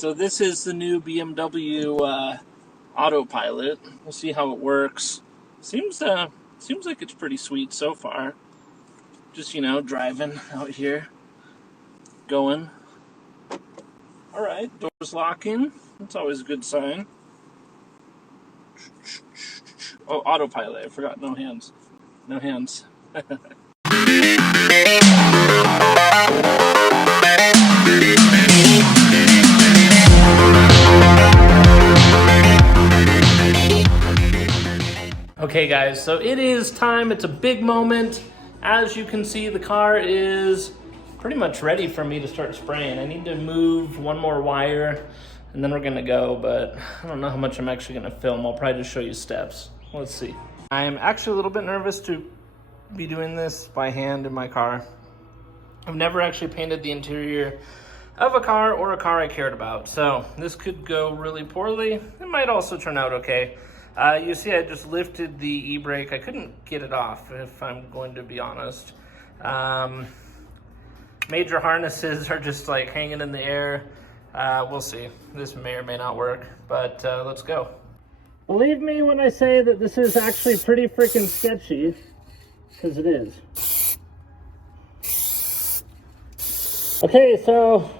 So this is the new BMW autopilot. We'll see how it works. Seems like it's pretty sweet so far. Just, driving out here, going. All right, doors locking. That's always a good sign. Oh, autopilot. I forgot. No hands. No hands. Okay guys, so it is time. It's a big moment. As you can see, the car is pretty much ready for me to start spraying. I need to move one more wire and then we're gonna go, but I don't know how much I'm actually gonna film. I'll probably just show you steps. Let's see. I'm actually a little bit nervous to be doing this by hand in my car. I've never actually painted the interior of a car or a car I cared about, so this could go really poorly. It might also turn out okay. You see I just lifted the e-brake. I couldn't get it off, if I'm going to be honest. Major harnesses are just like hanging in the air. We'll see. This may or may not work, but let's go. Believe me when I say that this is actually pretty freaking sketchy, because it is. Okay, so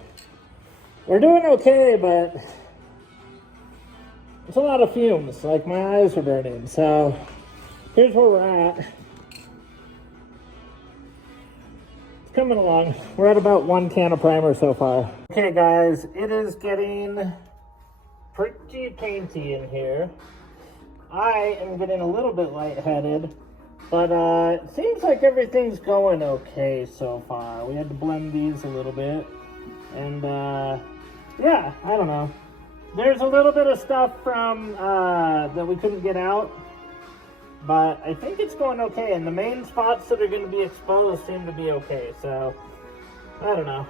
we're doing okay, but it's a lot of fumes, like my eyes are burning. So here's where we're at. It's coming along. We're at about 1 can of primer so far. Okay guys, it is getting pretty painty in here. I am getting a little bit lightheaded, but it seems like everything's going okay so far. We had to blend these a little bit, and yeah, I don't know. There's a little bit of stuff from that we couldn't get out, but I think it's going okay, and the main spots that are going to be exposed seem to be okay, so I don't know.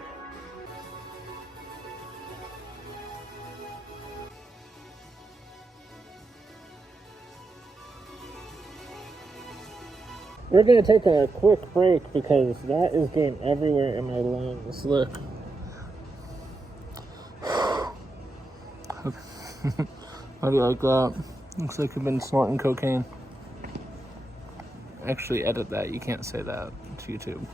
We're going to take a quick break because that is getting everywhere in my lungs. Look. How do you like that? Looks like I've been snorting cocaine. Actually, edit that. You can't say that. It's YouTube.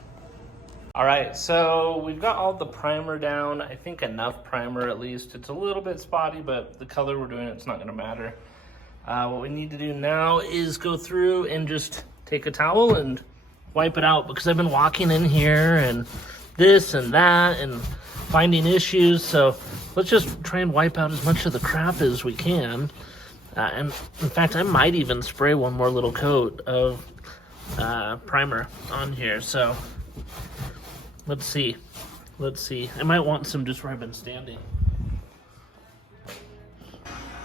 Alright, so we've got all the primer down. I think enough primer at least. It's a little bit spotty, but the color we're doing, it's not going to matter. What we need to do now is go through and just take a towel and wipe it out, because I've been walking in here and this and that and finding issues. So let's just try and wipe out as much of the crap as we can. And in fact, I might even spray one more little coat of primer on here. So let's see. Let's see. I might want some just where I've been standing.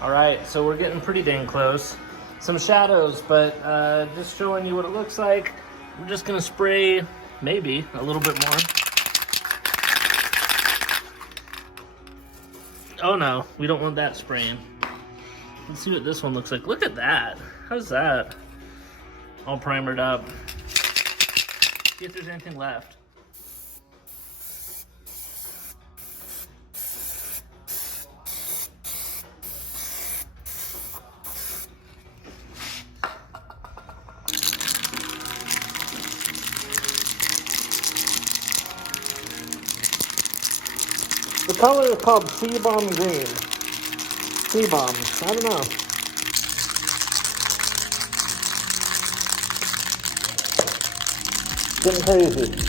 All right, so we're getting pretty dang close. Some shadows, but just showing you what it looks like. We're just gonna spray maybe a little bit more. Oh no, we don't want that spraying. Let's see what this one looks like. Look at that. How's that? All primered up. See if there's anything left. The color is called Sea Bomb Green. Sea Bomb. I don't know. Getting crazy.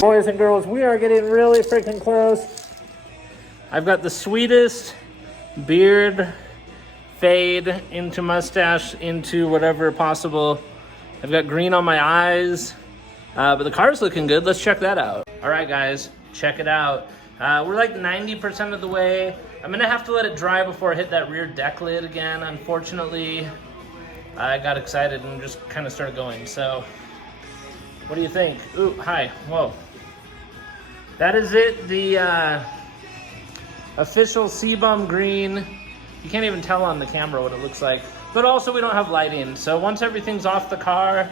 Boys and girls, we are getting really freaking close. I've got the sweetest beard fade into mustache into whatever possible. I've got green on my eyes, but the car's looking good. Let's check that out. All right, guys, check it out. We're like 90% of the way. I'm gonna have to let it dry before I hit that rear deck lid again. Unfortunately, I got excited and just kind of started going. So, what do you think? Ooh, hi, whoa. That is it, the official Sebum green. You can't even tell on the camera what it looks like. But also we don't have lighting. So once everything's off the car,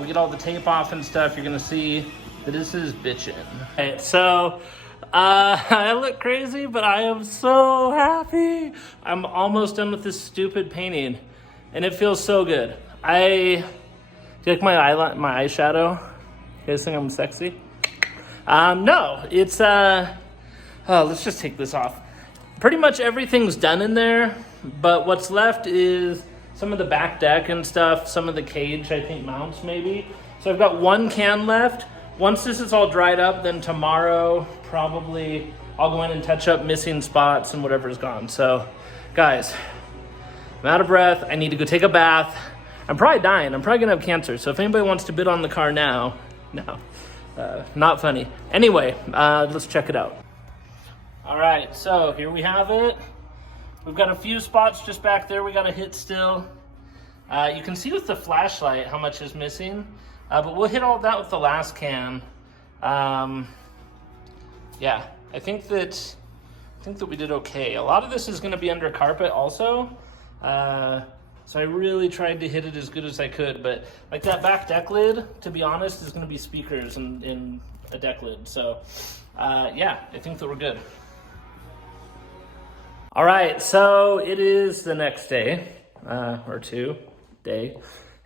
we get all the tape off and stuff, you're gonna see that this is bitchin'. Okay, so I look crazy, but I am so happy. I'm almost done with this stupid painting and it feels so good. Do you like my eyeshadow? You guys think I'm sexy? No, it's, let's just take this off. Pretty much everything's done in there, but what's left is some of the back deck and stuff, some of the cage, I think, mounts maybe. So I've got one can left. Once this is all dried up, then tomorrow, probably, I'll go in and touch up missing spots and whatever's gone. So, guys, I'm out of breath. I need to go take a bath. I'm probably dying. I'm probably gonna have cancer. So if anybody wants to bid on the car now, no, not funny. Anyway, let's check it out. All right, so here we have it. We've got a few spots just back there we gotta hit still. You can see with the flashlight how much is missing, but we'll hit all that with the last can. Yeah, I think that we did okay. A lot of this is gonna be under carpet also, so I really tried to hit it as good as I could, but like that back deck lid, to be honest, is gonna be speakers in a deck lid. So yeah, I think that we're good. All right, so it is the next day, or day,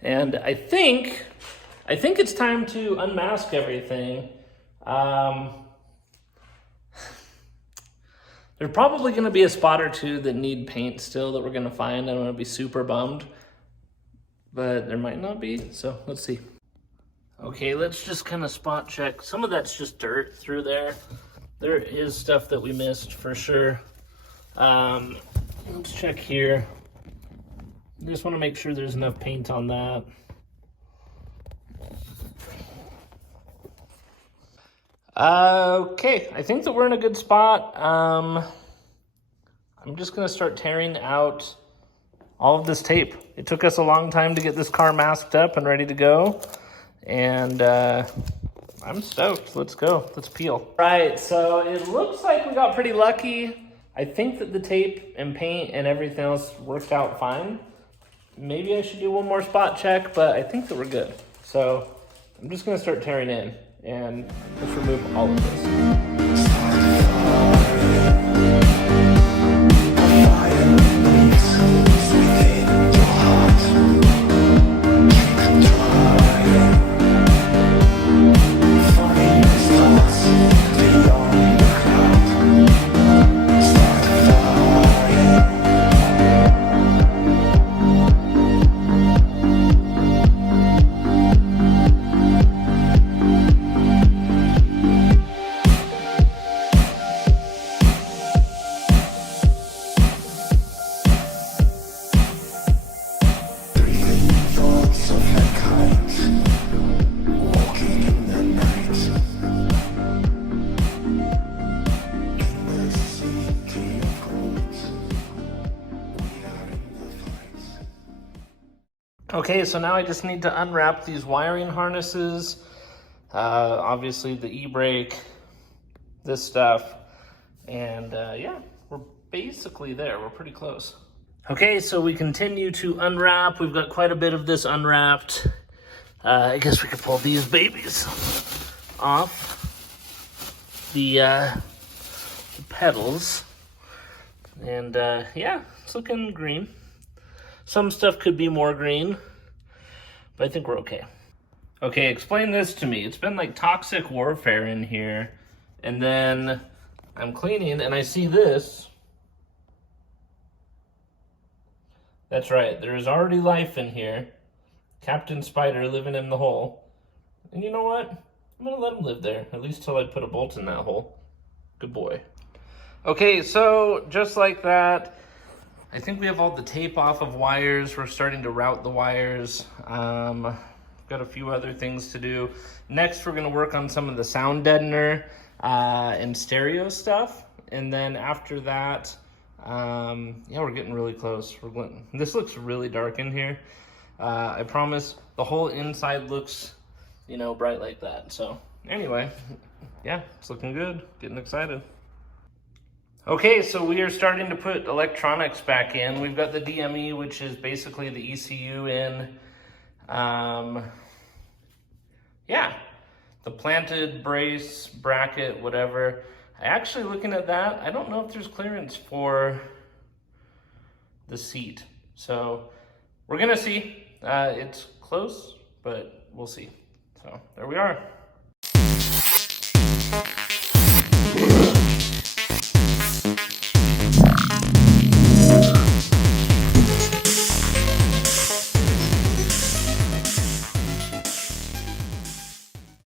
and I think it's time to unmask everything. There's probably gonna be a spot or two that need paint still that we're gonna find. I'm gonna be super bummed, but there might not be, so let's see. Okay, let's just kind of spot check. Some of that's just dirt through there. There is stuff that we missed for sure. Let's check here. Just want to make sure there's enough paint on that. Okay, I think that we're in a good spot. I'm just gonna start tearing out all of this tape. It took us a long time to get this car masked up and ready to go, and I'm stoked. Let's go. Let's peel. Right, so it looks like we got pretty lucky. I think that the tape and paint and everything else worked out fine. Maybe I should do one more spot check, but I think that we're good. So I'm just gonna start tearing in and let's remove all of this. Okay, so now I just need to unwrap these wiring harnesses, obviously the e-brake, this stuff, and yeah, we're basically there. We're pretty close. Okay, so we continue to unwrap. We've got quite a bit of this unwrapped. I guess we could pull these babies off the pedals, and yeah, it's looking green. Some stuff could be more green, but I think we're okay. Okay, explain this to me. It's been like toxic warfare in here, and then I'm cleaning and I see this. That's right, there is already life in here. Captain Spider living in the hole. And you know what? I'm gonna let him live there, at least till I put a bolt in that hole. Good boy. Okay, so just like that, I think we have all the tape off of wires. We're starting to route the wires. Got a few other things to do. Next, we're gonna work on some of the sound deadener and stereo stuff. And then after that, yeah, we're getting really close. This looks really dark in here. I promise the whole inside looks, you know, bright like that. So anyway, yeah, it's looking good. Getting excited. Okay, so we are starting to put electronics back in. We've got the DME, which is basically the ECU in. Yeah, the planted brace, bracket, whatever. Actually, looking at that, I don't know if there's clearance for the seat. So we're gonna see. It's close, but we'll see. So there we are.